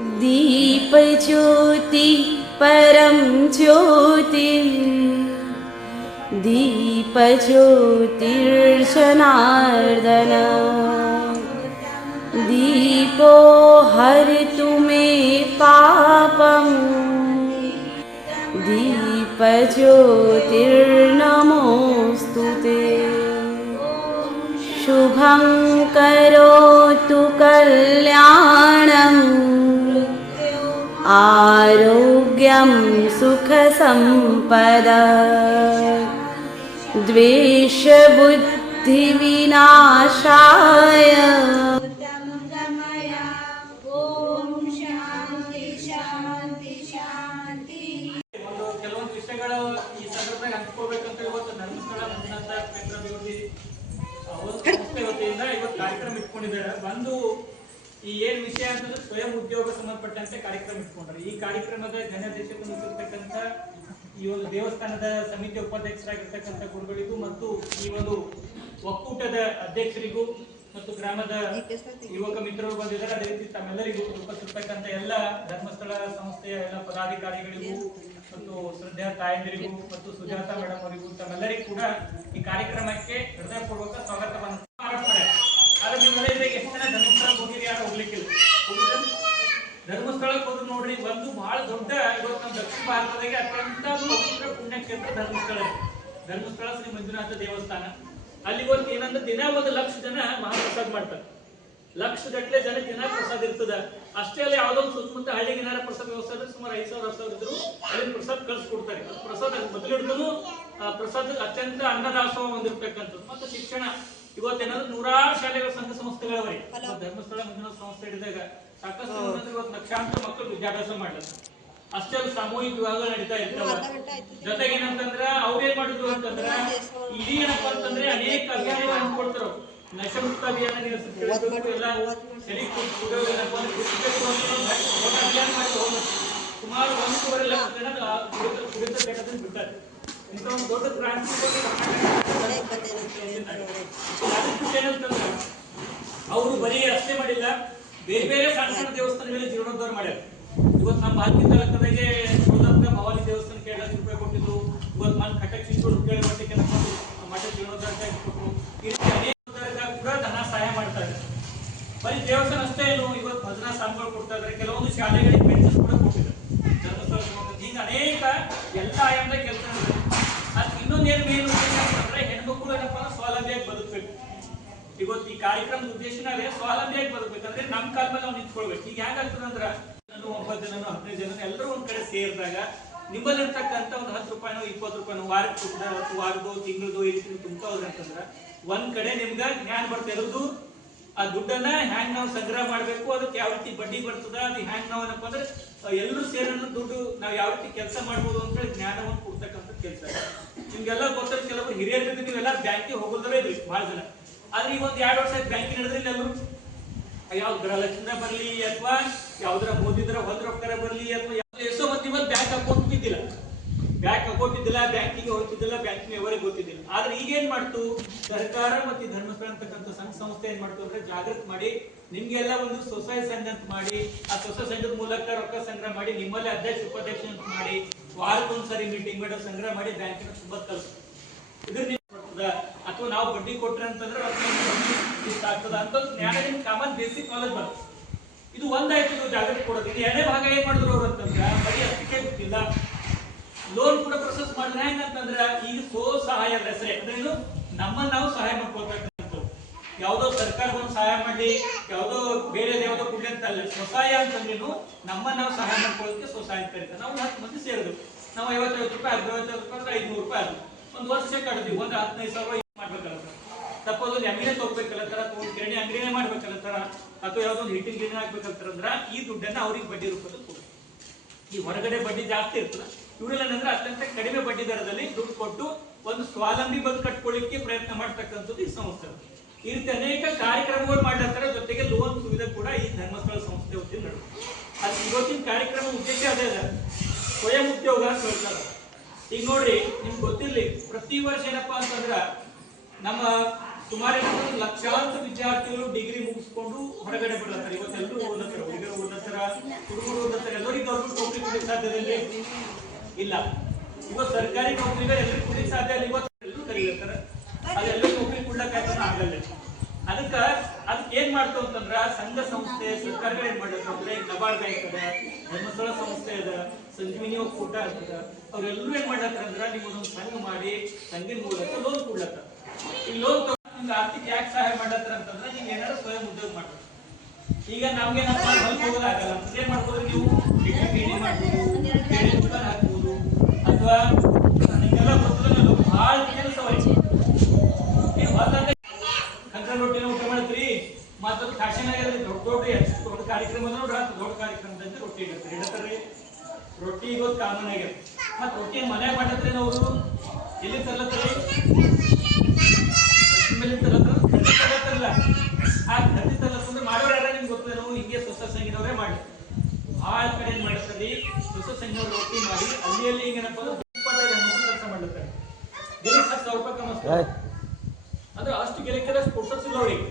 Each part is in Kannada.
दीपज्योति परं ज्योति। दीपज्योतिर्जनार्दन। दीपो हरतु मे पापम् दीपज्योतिर्नमोऽस्तु ते। शुभं करोतु आरोग्यं सुखसम्पदा द्वेषबुद्धिविनाशाय ಓಂ ಶಾಂತಿ ಶಾಂತಿ ಶಾಂತಿ ಒಂದು ಕೆಲವೊಂದು ವಿಷಯಗಳು ಈ ಸಂದರ್ಭದಾಗ ಹಂಚ್ಕೋಬೇಕಂತ ಇವತ್ತು ಧರ್ಮಸ್ಥಳ ಮಂಜುನಾಥ ಕ್ಷೇತ್ರ ಅಭಿವೃದ್ಧಿ ಅವರು ಸಂಸ್ಥೆ ವತಿಯಿಂದ ಇವತ್ತು ಕಾರ್ಯಕ್ರಮ ಇಟ್ಕೊಂಡಿದ್ದಾರೆ ಬಂದು ಈ ಏನ್ ವಿಷಯ ಅಂತಂದ್ರೆ ಸ್ವಯಂ ಉದ್ಯೋಗ ಸಂಬಂಧಪಟ್ಟಂತೆ ಕಾರ್ಯಕ್ರಮ ಇಟ್ಕೊಂಡ್ರೆ. ಈ ಕಾರ್ಯಕ್ರಮದ ಘನಾಧ್ಯಕ್ಷತೆ ವಹಿಸಿರ್ತಕ್ಕಂಥ ಈ ಒಂದು ದೇವಸ್ಥಾನದ ಸಮಿತಿ ಉಪಾಧ್ಯಕ್ಷರಾಗಿರ್ತಕ್ಕಂಥ ಗುರುಗಳಿಗೂ ಮತ್ತು ಈ ಒಂದು ಒಕ್ಕೂಟದ ಅಧ್ಯಕ್ಷರಿಗೂ ಮತ್ತು ಗ್ರಾಮದ ಯುವಕ ಮಿತ್ರರು ಬಂದಿದ್ದಾರೆ. ಅದೇ ರೀತಿ ತಮ್ಮೆಲ್ಲರಿಗೂ ಉಪಸ್ಥಿರ್ತಕ್ಕಂಥ ಎಲ್ಲ ಧರ್ಮಸ್ಥಳ ಸಂಸ್ಥೆಯ ಎಲ್ಲ ಪದಾಧಿಕಾರಿಗಳಿಗೂ ಮತ್ತು ಶ್ರದ್ಧಾ ತಾಯಂದಿರಿಗೂ ಮತ್ತು ಸುಜಾತ ಮೇಡಮ್ ಅವರಿಗೂ ತಮ್ಮೆಲ್ಲರಿಗೂ ಕೂಡ ಈ ಕಾರ್ಯಕ್ರಮಕ್ಕೆ ಹೃದಯಪೂರ್ವಕ ಸ್ವಾಗತವನ್ನು ಮಾಡ್ತಾರೆ ಆದ್ರೆ ನೀವೆಲ್ಲ ಇದ್ರಾಗ ಎಷ್ಟು ಜನ ಧರ್ಮಸ್ಥಳಕ್ಕೆ ಹೋಗಿರಿ ಯಾರು ಹೋಗ್ಲಿಕ್ಕಿಲ್ಲ ಹೋಗಿದ್ರೆ ಧರ್ಮಸ್ಥಳಕ್ಕೆ ಹೋದ್ರೆ ನೋಡ್ರಿ ಒಂದು ಬಹಳ ದೊಡ್ಡ ಇವತ್ತು ನಮ್ಮ ಭಾರತದಾಗೆ ಅತ್ಯಂತ ಪವಿತ್ರ ಪುಣ್ಯಕ್ಷೇತ್ರ ಧರ್ಮಸ್ಥಳ ಧರ್ಮಸ್ಥಳ ಶ್ರೀ ಮಂಜುನಾಥ ದೇವಸ್ಥಾನ. ಅಲ್ಲಿ ಒಂದು ಏನಂದ್ರೆ ದಿನ ಒಂದು ಲಕ್ಷ ಜನ ಮಹಾಪ್ರಸಾದ ಮಾಡ್ತಾರೆ. ಲಕ್ಷ ಗಟ್ಟಲೆ ಜನ ದಿನ ಪ್ರಸಾದ ಇರ್ತದ. ಅಷ್ಟೇ ಅಲ್ಲಿ ಯಾವುದೋ ಒಂದು ಸುತ್ತಮುತ್ತ ಹಳ್ಳಿಗೆ ಏನಾರ ಪ್ರಸಾದ ವ್ಯವಸ್ಥೆ ಅಂದ್ರೆ ಸುಮಾರು ಐದು ಸಾವಿರ ಸಾವಿರ ಇದ್ರು ಅಲ್ಲಿ ಪ್ರಸಾದ ಕಳ್ಸಿಕೊಡ್ತಾರೆ. ಅದು ಪ್ರಸಾದ ಮೊದಲಿಡ್ದು ಪ್ರಸಾದ ಅತ್ಯಂತ ಅನ್ನದಾಸೋಹ ಹೊಂದಿರ್ತಕ್ಕಂಥದ್ದು. ಮತ್ತು ಶಿಕ್ಷಣ ಇವತ್ತೇನಾದ್ರು ನೂರಾರು ಶಾಲೆಗಳ ಸಂಘ ಸಂಸ್ಥೆಗಳವರಿ. ಧರ್ಮಸ್ಥಳ ಮಂಜುನಾಥ ಸಂಸ್ಥೆ ಹಿಡಿದಾಗ ಸಾಕಷ್ಟು ಇವತ್ತು ಲಕ್ಷಾಂತರ ಮಕ್ಕಳು ವಿದ್ಯಾಭ್ಯಾಸ ಮಾಡ್ತಾರೆ ಅಷ್ಟೇ ಅಲ್ಲ ಸಾಮೂಹಿಕ ವಿವಾಹ ನಡೀತಾ ಇರ್ತಾವ. ಜೊತೆಗೆ ಏನಂತಂದ್ರ ಅವ್ರೇನ್ ಮಾಡಿದ್ರು ಅಂತಂದ್ರ ಇಡೀ ಏನಪ್ಪ ಅಂತಂದ್ರೆ ಅನೇಕ ಅಭಿಯಾನಗಳು ಕೊಡ್ತಾರ. ನಶಮುಕ್ತ ಅಭಿಯಾನ ಎಲ್ಲ ಸರಿ ಏನಪ್ಪಾ ಅಭಿಯಾನ ಮಾಡಿ. ಸುಮಾರು ಒಂದೂವರೆ ಲಕ್ಷ ಜನ ಕುಡಿತ ಬಿಡ್ತಾರೆ. ಇಂಥ ಒಂದು ದೊಡ್ಡ ಕ್ರಾಂತಿ ಏನಂತಂದ್ರೆ ಅವರು ಬರೀ ಅಷ್ಟೇ ಮಾಡಿಲ್ಲ ಬೇರೆ ಬೇರೆ ಸಣ್ಣ ಸಣ್ಣ ದೇವಸ್ಥಾನಗಳಲ್ಲಿ ಜೀರ್ಣೋದ್ಧಾರ ಮಾಡ್ಯಾರ. ಇವತ್ತು ನಮ್ಮ ಬಾಲ್ಕಿ ಕಡೆಗೆ ಸೋದಪ್ಪ ಭವಾನಿ ದೇವಸ್ಥಾನಕ್ಕೆ ಎರಡು ಲಕ್ಷ ರೂಪಾಯಿ ಕೊಟ್ಟಿದ್ರು. ಇವತ್ತು ಮನ್ ಕಟಕ್ ಶಿಶು ಕೇಳಿ ಮಟ್ಟಕ್ಕೆ ಮಠ ಜೀರ್ಣೋದ್ಧಾರಕ್ಕೆ ಕೊಟ್ಟರು ಈ ರೀತಿ ಅನೇಕ ಕೂಡ ಧನ ಸಹಾಯ ಮಾಡ್ತಾರೆ ಬರೀ ದೇವಸ್ಥಾನ ಅಷ್ಟೇ ಏನು, ಇವತ್ತು ಭಜನಾ ಸಾಂಗ್ಗಳು ಕೊಡ್ತಾ ಇದ್ದಾರೆ. ಕೆಲವೊಂದು ಶಾಲೆಗಳಿಗೆ ಪೆನ್ಷನ್ ಕೂಡ ಕೊಟ್ಟಿದ್ದಾರೆ. ಧರ್ಮಸ್ಥಳ ಹೀಗೆ ಅನೇಕ ಎಲ್ಲ ಆಯಾಮದ ಕೆಲಸ ಅದು ಇನ್ನೊಂದೇನು ಮೇನ್ ಉದ್ದೇಶ ಅಂತಂದ್ರೆ ಹೆಣ್ಮಕ್ಳು ಏನಪ್ಪ ಅಂದ್ರೆ ಸ್ವಾವಲಂಬಿಯಾಗಿ ಬದುಕಬೇಕು. ಇವತ್ತು ಈ ಕಾರ್ಯಕ್ರಮದ ಉದ್ದೇಶನೇ ಸ್ವಾವಲಂಬಿಯಾಗಿ ಬದುಕಬೇಕಂದ್ರೆ ನಮ್ಮ ಕಾಲ ಮೇಲೆ ನಾವು ನಿಂತ್ಕೊಳ್ಬೇಕು. ಈಗ ಹೆಂಗಾಗ್ತದೆ ಅಂದ್ರ ನಾನು ಒಂಬತ್ತು ಜನ ಹದಿನೈದು ಜನ ಎಲ್ಲರೂ ಒಂದ್ ಕಡೆ ಸೇರಿದಾಗ ನಿಮ್ಮಲ್ಲಿ ಇರ್ತಕ್ಕಂಥ ಒಂದು ಹತ್ತು ರೂಪಾಯಿನೋ ಇಪ್ಪತ್ತು ರೂಪಾಯಿನೋ ವಾರಕ್ಕೆ ತುಂಬಿದ ಹತ್ತು ವಾರದೋ ತಿಂಗಳದೋ ಈ ರೀತಿ ತುಂಬ್ತಾ ಹೋದ್ರೆ ಅಂತಂದ್ರ ಒಂದ್ ಕಡೆ ನಿಮ್ಗೆ ಜ್ಞಾನ ಬರ್ತಾ ಇರೋದು ಆ ದುಡ್ಡನ್ನ ಹ್ಯಾಂಗ್ ನಾವು ಸಂಗ್ರಹ ಮಾಡ್ಬೇಕು, ಅದಕ್ಕೆ ಯಾವ ರೀತಿ ಬಡ್ಡಿ ಬರ್ತದ, ಅದು ಹ್ಯಾಂಗ್ ನಾವು ಏನಪ್ಪ ಅಂದ್ರೆ ಎಲ್ಲರೂ ಸೇರನ್ನು ದುಡ್ಡು ನಾವು ಯಾವ ರೀತಿ ಕೆಲಸ ಮಾಡ್ಬೋದು ಅಂತ ಹೇಳಿ ಜ್ಞಾನವನ್ನು ಕೊಡ್ತಕ್ಕಂಥ ಕೆಲಸ. ನಿಮ್ಗೆಲ್ಲ ಗೊತ್ತಿರೋ ಕೆಲವರು ಹಿರಿಯರು ನೀವೆಲ್ಲ ಬ್ಯಾಂಕಿಗೆ ಹೋಗೋದ್ರೆ ಇದ್ರಿ ಬಹಳ ಜನ. ಆದ್ರೆ ಈ ಒಂದ್ ಎರಡು ವರ್ಷ ಬ್ಯಾಂಕಿನ ಹಿಡಿದ್ರಿ ಎಲ್ಲರೂ ಯಾವ ಗೃಹಲಕ್ಷ್ಮಿ ಬರಲಿ ಅಥವಾ ಯಾವ್ದಾರ ಓದಿದ್ರ ಒಂದ್ ರೊಕ್ಕರ ಬರ್ಲಿ ಅಥವಾ ಎಷ್ಟೋ ಮಂದಿ ಇವತ್ತು ಬ್ಯಾಂಕ್ ಅಕೌಂಟ್ ಇದ್ದಿಲ್ಲ ಬ್ಯಾಂಕ್ ಅಕೌಂಟ್ ಇದ್ದಿಲ್ಲ ಬ್ಯಾಂಕಿಗೆ ಹೋಗ್ತಿದ್ದಿಲ್ಲ ಬ್ಯಾಂಕಿಂಗ್ ಅವರಿಗೆ ಗೊತ್ತಿದ್ದಿಲ್ಲ ಆದ್ರೆ ಈಗ ಏನ್ ಮಾಡ್ತು? ಸರ್ಕಾರ ಮತ್ತೆ ಧರ್ಮಸ್ಥಳ ಅಂತಕ್ಕಂಥ ಸಂಘ ಸಂಸ್ಥೆ ಏನ್ ಮಾಡ್ತು ಅಂದ್ರೆ ಜಾಗೃತಿ ಮಾಡಿ ನಿಮ್ಗೆಲ್ಲ ಒಂದು ಸೊಸೈಟಿ ಸಂಘ ಅಂತ ಮಾಡಿ, ಆ ಸೊಸೈ ಸಂಘದ ಮೂಲಕ ರೊಕ್ಕ ಸಂಗ್ರಹ ಮಾಡಿ, ನಿಮ್ಮಲ್ಲಿ ಅಧ್ಯಕ್ಷ, ಉಪಾಧ್ಯಕ್ಷ ಅಂತ ಮಾಡಿ, ವಾರಕ್ಕೊಂದ್ಸರಿ ಮೀಟಿಂಗ್ ಮಾಡಿ ಸಂಗ್ರಹ ಮಾಡಿ ಬ್ಯಾಂಕಿನ ತುಂಬಾ ಕಲ್ಸು ಇದ್ರ ಅಥವಾ ನಾವು ಬಡ್ಡಿ ಕೊಟ್ರೆ ಅಂತಂದ್ರೆ ಆಗ್ತದ ಅಂತ ನ್ಯಾಯ ನಿಮ್ಗೆ ಕಾಮನ್ ಬೇಸಿಕ್ ನಾಲೆಜ್ ಬರ್ತದೆ. ಇದು ಒಂದಾಯ್ತು ಜಾಗೃತಿ ಕೊಡೋದು. ಇದು ಎರಡನೇ ಭಾಗ ಏನ್ ಮಾಡಿದ್ರು ಅವ್ರು ಅಂತಂದ್ರೆ, ಬರೀ ಅಷ್ಟಕ್ಕೆ ಗೊತ್ತಿಲ್ಲ. ಲೋನ್ ಕೂಡ ಪ್ರೊಸೆಸ್ ಮಾಡಿದ್ರೆ ಹೆಂಗಂತಂದ್ರೆ ಈಗ ಸೋ ಸಹಾಯ ಹೆಸರೇ. ಅಂದ್ರೆ ಇದು ನಮ್ಮನ್ನ ನಾವು ಸಹಾಯ ಮಾಡ್ಕೊಳ್ಬೇಕಂತ. ಯಾವ್ದೋ ಸರ್ಕಾರ ಬಂದು ಸಹಾಯ ಮಾಡಿ ಯಾವ್ದೋ ಬೇರೆ ಯಾವ್ದೋ ಕುಡ್ಲಿ ಅಂತ ಅಲ್ಲ. ಸ್ವಸಹಾಯ ಅಂತಂದ್ರೇನು ನಮ್ಮನ್ನ ನಾವು ಸಹಾಯ ಮಾಡ್ಕೊಳ್ಳೋದಕ್ಕೆ ಸ್ವಸಹಾಯ ಅಂತ ಕರೀತಾರೆ ನಾವು ಹತ್ತು ಮಂದಿ ಸೇರಿದ್ರು ನಾವು ಐವತ್ತೈವತ್ತು ರೂಪಾಯಿ ಅರ್ಧೈವತ್ತೈವತ್ತು ರೂಪಾಯಿ ಅಂದ್ರೆ ಐದ್ನೂರು ರೂಪಾಯಿ ಅದು ಒಂದು ವರ್ಷ ಕಡ್ತೀವಿ ಒಂದು ಹದಿನೈದು ಸಾವಿರ ಮಾಡ್ಬೇಕಲ್ಲ ತಪ್ಪೋದು ತಗೋಬೇಕಲ್ಲತ್ತಾರ ತರ ತಗೊಂಡು ಕಿರಣಿ ಅಂಗಡಿನೇ ಮಾಡ್ಬೇಕಲ್ಲತ್ತಾರ ಅಥವಾ ಯಾವುದೋ ಒಂದು ಹಿಟ್ಟಿನ ಗಿರಣಿ ಹಾಕ್ಬೇಕಂತಾರ ಈ ದುಡ್ಡನ್ನ ಅವ್ರಿಗೆ ಬಡ್ಡಿ ರೂಪದಲ್ಲಿ ಕೊಡ್ಬೇಕು. ಈ ಹೊರಗಡೆ ಬಡ್ಡಿ ಜಾಸ್ತಿ ಇರ್ತದೆ, ಇವರೆಲ್ಲ ಏನಂದ್ರೆ ಅತ್ಯಂತ ಕಡಿಮೆ ಬಡ್ಡಿ ದರದಲ್ಲಿ ದುಡ್ಡು ಕೊಟ್ಟು ಒಂದು ಸ್ವಾವಲಂಬಿ ಬದುಕು ಕಟ್ಕೊಳ್ಳಿಕ್ಕೆ ಪ್ರಯತ್ನ ಮಾಡ್ತಕ್ಕಂಥದ್ದು ಈ ಸಂಸ್ಥೆ. ಈ ರೀತಿ ಅನೇಕ ಕಾರ್ಯಕ್ರಮಗಳು ಮಾಡ್ತಾರೆ ಜೊತೆಗೆ ಲೋನ್ ಸುವಿಧೆ ಕೂಡ ಈ ಧರ್ಮಸ್ಥಳ ಸಂಸ್ಥೆ ವತಿಯಿಂದ ನಡೆಯುತ್ತೆ ಅದು ಇವತ್ತಿನ ಕಾರ್ಯಕ್ರಮ ಉದ್ದೇಶ ಅದೇ ಅದ. ಸ್ವಯಂ ಉದ್ಯೋಗ ಅಂತ ಹೇಳ್ತಾರೆ. ಈಗ ನೋಡ್ರಿ, ನಿಮ್ಗೆ ಗೊತ್ತಿರ್ಲಿ, ಪ್ರತಿ ವರ್ಷ ಏನಪ್ಪಾ ಅಂತಂದ್ರ ನಮ್ಮ ಸುಮಾರು ಲಕ್ಷಾಂತರ ವಿದ್ಯಾರ್ಥಿಗಳು ಡಿಗ್ರಿ ಮುಗಿಸ್ಕೊಂಡು ಹೊರಗಡೆ ಬರ್ಲತ್ತಾರೆ ಇವತ್ತೆಲ್ಲರೂ ಓದತ್ತಾರೆ ಹುಡುಗರು ಓದತ್ತಾರ ಹುಡುಗರು ಓದತ್ತರ ಎಲ್ಲರಿಗೂ ಗೌರ್ಮೆಂಟ್ ನೌಕರಿ ಕೊಡಲಿಕ್ಕೆ ಸಾಧ್ಯ ಇಲ್ಲ? ಇವತ್ತು ಸರ್ಕಾರಿ ನೌಕರಿಗಳು ಎಲ್ಲರಿಗೂ ಕೊಡಲಿಕ್ಕೆ ಸಾಧ್ಯ ಇಲ್ಲ. ಇವತ್ತು ಎಲ್ಲರೂ ಕರೀತಾರೆ ಅದೆಲ್ಲರೂ ನೌಕರಿ ಕೊಡ್ಲಕ್ಕೆ ಆಗಲ್ಲ ಅದಕ್ಕ ಅದಕ್ಕೆ ಏನ್ ಮಾಡ್ತಾವ ಅಂತಂದ್ರ ಸಂಘ ಸಂಸ್ಥೆ, ಸರ್ಕಾರಗಳು ಏನ್ ಮಾಡ್ತಾವ? ಅಂದ್ರೆ ನಬಾರ್ಡ್ ಬ್ಯಾಂಕ್ ಅದ, ಧರ್ಮಸ್ಥಳ ಸಂಸ್ಥೆ ಅದ ಸಂಜೀವಿನಿ ಒಕ್ಕೂಟ ಅದ ಅವ್ರೆಲ್ಲರೂ ಏನ್ ಮಾಡ್ಲತ್ತಾರ ಅಂದ್ರ ನಿಮ್ಮದೊಂದು ಸಂಘ ಮಾಡಿ, ಸಂಘದ ಮೂಲಕ ಲೋನ್ ಕೊಡ್ಲತ್ತ ಈ ಲೋನ್ ನಿಮ್ಗೆ ಆರ್ಥಿಕ ಯಾಕೆ ಸಹಾಯ ಮಾಡತ್ತರ ಅಂತಂದ್ರೆ ನೀವು ಏನಾದ್ರು ಸ್ವಯಂ ಉದ್ಯೋಗ ಮಾಡ್ಬೇಕು ಈಗ ನಮ್ಗೆ ನಮ್ಮ ಹೊಲಕ್ಕೆ ಹೋಗೋದಾಗಲ್ಲ ಏನ್ ಮಾಡ್ಬೋದು ನೀವು? ಬೇಡಿ ಮಾಡ್ಬೋದು. ಹಾಕ್ಬೋದು. ಅಥವಾ ನಿಮ್ಗೆಲ್ಲ ಗೊತ್ತಿಲ್ಲ ಭಾಳ ಕೆಲಸ ನೀವು ಹೊಲ್ದಾಗ ಕಂಕರ್ ರೊಟ್ಟಿನ ಊಟ ಫ್ಯಾಷನ್ ದೊಡ್ಡ ದೊಡ್ಡ ದೊಡ್ಡ ಕಾರ್ಯಕ್ರಮ ಅಂದ್ರೆ ದೊಡ್ಡ ರೊಟ್ಟಿ ರೊಟ್ಟಿ ಇವತ್ತು ಆಗ್ಯದ ಮತ್ತು ರೊಟ್ಟಿ ಮನ್ಯಾಗ ಮಾಡತ್ರಿ ನಾವು ಎಲ್ಲಿ ತರ್ಲತ್ರಿ ಮೇಲೆ ತರ್ಲತ್ತಾರ ಖಂಡಿತ ಆ ಖಂಡಿತ ತರ್ಲತ್ತಂದ್ರೆ ಮಾಡೋರು ಯಾರ ನಿಮ್ಗೆ ಗೊತ್ತೇನೋ ಹಿಂಗೆ ಸ್ವಸ್ಥ ಸಂಘದವರೇ ಮಾಡಿ ಭಾಳ ಕಡೆ ಏನು ಮಾಡ್ತಾರ್ರಿ ಸ್ವಸ್ಥ ಸಂಘದವ್ರು ರೊಟ್ಟಿ ಮಾಡಿ ಅಲ್ಲಿ ಅಲ್ಲಿ ಏನಪ್ಪ ಅಂದ್ರೆ ಇಪ್ಪತ್ತೈದು ಕೆಲಸ ಮಾಡ್ಲತ್ತಾರೆ ದಿನಕ್ಕೆ ಹತ್ತು ಸಾವಿರ ರೂಪಾಯಿ ಕಮಿಸ್ತಾರೆ ಅಂದ್ರೆ ಅಷ್ಟು ಗೆಲಕ್ಕೆಲ್ಲ ಸ್ಪೋರ್ಟ್ಸ್ ಇಲ್ಲ ಅವ್ರಿಗೆ.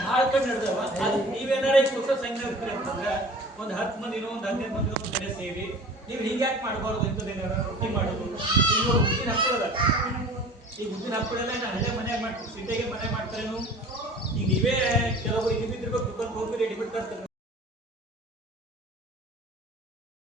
ಭಾಳ ಕಡೆ ನಡೆದವ. ನೀವೇನಾರ ಸ್ಪೋರ್ಟ್ಸ್ ಸಂಘ ಇರ್ತಾರೆ ಅಂತಂದ್ರೆ, ಒಂದು ಹತ್ತು ಮಂದಿನೋ ಒಂದು ಹದಿನೈದು ಮಂದಿನೋ ಒಂದು ಕಡೆ ಸೇರಿ, ನೀವು ಹಿಂಗೆ ಯಾಕೆ ಮಾಡಬಾರ್ದು ಇಂಥದ್ದೇನಾರ ರೊಟ್ಟಿ ಮಾಡೋದು ಈಗ ಹುಟ್ಟಿನ ಹಾಕೊಳ್ಳೋದ ಈಗ ಉದ್ದಿನ ನಾನು ಹಳ್ಳೆ ಮನೆ ಮಾಡ್ತೀನಿ, ಸಿಟಿಗೆ ಮನೆ ಮಾಡ್ತಾರೇನು? ಈಗ ನೀವೇ ಕೆಲವರು ಹಿಂದಿದ್ದಿರ್ಬೇಕು ದುಕಾನ್ ಹೋಗಿ ರೆಡಿ ಬಿಟ್ಟು ತರ್ತಾರೆ